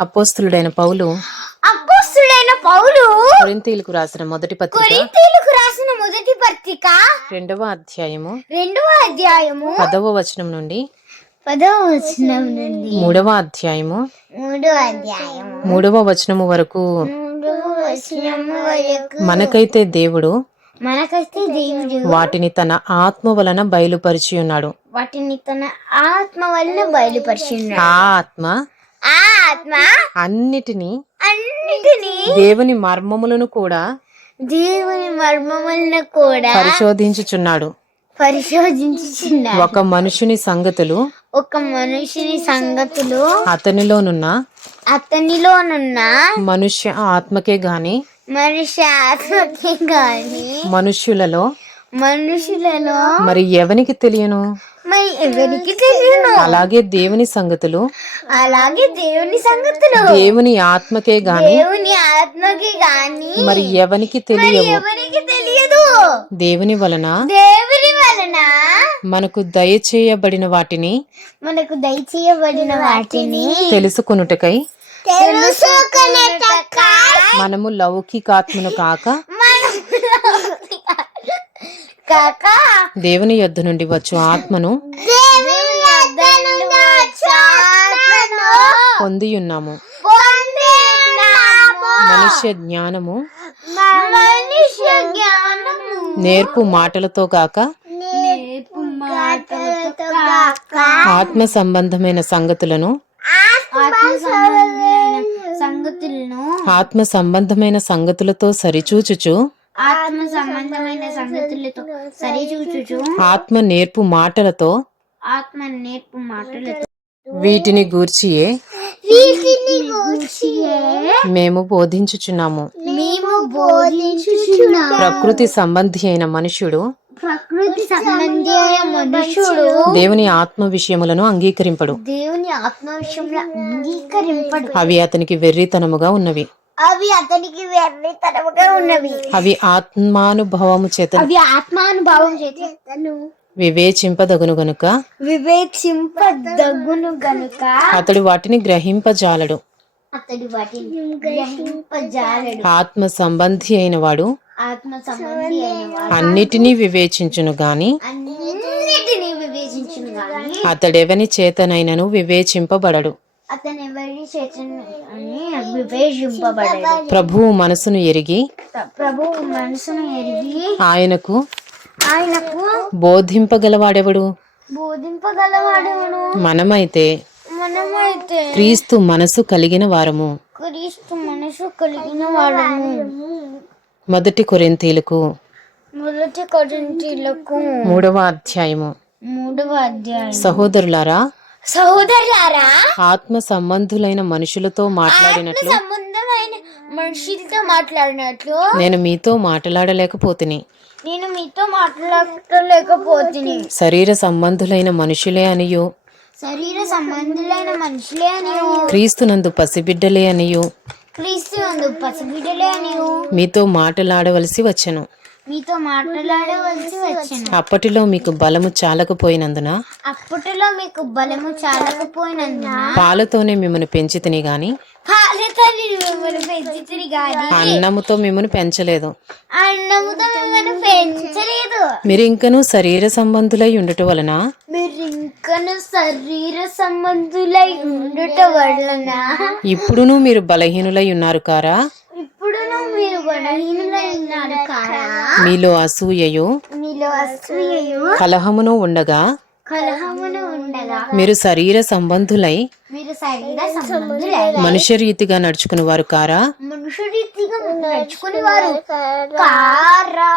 అపోస్తులుడైన పౌలు అపోస్తుడైన పౌలు కొరింథీయులకు రాసిన మొదటి పత్రిక. కొరింథీయులకు రాసిన మొదటి పత్రిక రెండవ అధ్యాయము. రెండవ అధ్యాయము పదవ వచనం నుండి. పదవ వచనం నుండి. మూడవ అధ్యాయము. మూడవ అధ్యాయము. మూడవ వచనము వరకు మనకైతే దేవుడు మనకైతే దేవుడు వాటిని తన ఆత్మ వలన బయలుపరిచి ఉన్నాడు. వాటిని తన ఆత్మ వలన బయలుపరిచిన్నాడు ఆ ఆత్మ ఆత్మ అన్నిటినీ అన్నిటినీ దేవుని మర్మములను కూడా దేవుని మర్మములను కూడా పరిశోధించుచున్నాడు. పరిశోధించుచున్నాడు. ఒక మనుషుని సంగతులు ఒక మనుషుని సంగతులు అతనిలోనున్న అతనిలోనున్న మనుష్య ఆత్మకే గాని మనిషి ఆత్మకి గాని మనుష్యులలో మనుషులలో మరి ఎవనికి తెలియను? మరి ఎవరికి తెలియను? అలాగే దేవుని సంగతులు. అలాగే దేవుని సంగతులు. దేవుని ఆత్మకే గాని దేవుని ఆత్మకి గాని మరి ఎవనికి తెలియవు? ఎవరికి తెలియదు? దేవుని వలన దేవుని వలన మనకు దయచేయబడిన వాటిని మనకు దయచేయబడిన వాటిని తెలుసుకొనుటకై మనము లౌకికాత్మను కాక మనం కాక దేవుని యొద్ద నుండి వచ్చు ఆత్మను దేవుని యొద్ద నుండి వచ్చే ఆత్మను పొంది ఉన్నాము పొందినాము. మనుష్య జ్ఞానము నేర్పు మాటలతో కాక ఆత్మ సంబంధమైన సంగతులను ఆత్మ సంబంధమైన సంగతులతో సరిచూచుచు ఆత్మ సంబంధమైన సంగతులతో. సరిచూచుచు ఆత్మ నేర్పు మాటలతో. ఆత్మ నేర్పు మాటలతో. వీటిని గూర్చియే. వీటిని గూర్చి మేము బోధించుచున్నాము. మేము బోధించుచున్నాం ప్రకృతి సంబంధి అయిన మనుష్యుడు. ప్రకృతి సంబంధి అయిన మనుషుడు దేవుని ఆత్మ విషయములను అంగీకరింపడు. దేవుని ఆత్మ విషయంలో అంగీకరింపడు. అవి అతనికి వెర్రితనముగా ఉన్నవి. అవి అతనికి వెర్రితనముగా ఉన్నవి. అవి ఆత్మానుభవము చేత అవి ఆత్మానుభావం చేతను వివేచింపదగును గనుక. వివేచింపదగును గనుక. అతడు వాటిని గ్రహింపజాలడు. అతడు వాటిని గ్రహింపజాలడు. ఆత్మ సంబంధి అయిన వాడు ఆత్మ సంబంధి అన్నిటినీ వివేచించును గాని. అన్నిటిని వివేచించును గాని. అతడెవని చేతనైనను వివేచింపబడడు. వివేచింపబడడు ప్రభువు మనసును ఎరిగి ప్రభు మనసును ఎరిగి ఆయనకు ఆయనకు బోధింపగలవాడెవడు? బోధింపగలవాడును మనమైతే మనమైతే క్రీస్తు మనసు కలిగిన వారము. క్రీస్తు మనసు కలిగిన వాడము మొదటి కొరింతీలకు మొదటి కొరింథీయులకు మూడవ అధ్యాయము. మూడవ అధ్యాయం సహోదరులారా సహోదరులారా ఆత్మ సంబంధులైన మనుషులతో మాట్లాడినట్లు సంబంధమైన మనుషులతో మాట్లాడినట్లు నేను మీతో మాట్లాడలేకపోతిని. నేను మీతో మాట్లాడలేకపోతుంది శరీర సంబంధులైన మనుషులే అనియు. శరీర సంబంధులైన మనుషులే అని క్రీస్తునందు పసిబిడ్డలే అనియు. క్రీస్తు అందు పసిబిడ్డలే అని మీతో మాట్లాడవలసి వచ్చెను. మీతో మాట్లాడవలసి వచ్చాను అప్పటిలో మీకు బలము చాలకపోయినందున అప్పటిలో మీకు బలము చాలకపోయినందున పాలతోనే మిమ్మల్ని పెంచితిని గాని మిమ్మల్ని కానీ అన్నముతో మిమ్మల్ని పెంచలేదు. అన్నముతో మిమ్మల్ని పెంచలేదు. మీరు ఇంకనూ శరీర సంబంధులై ఉండుట వలన మీరు ఇంకను శరీర సంబంధులై ఉండుట వలన ఇప్పుడును మీరు బలహీనులై ఉన్నారు కారా ఇప్పుడును మీరు బలహీనులై ఉన్నారు కారా మీలో అసూయయు మీలో అసూయయు కలహమును ఉండగా కలహమును ఉండగా మీరు శరీర సంబంధులై మీరు శరీర సంబంధులై మనుష్య రీతిగా నడుచుకుని వారు కారా? మనుషురీతిగా నడుచుకుని వారు కారా?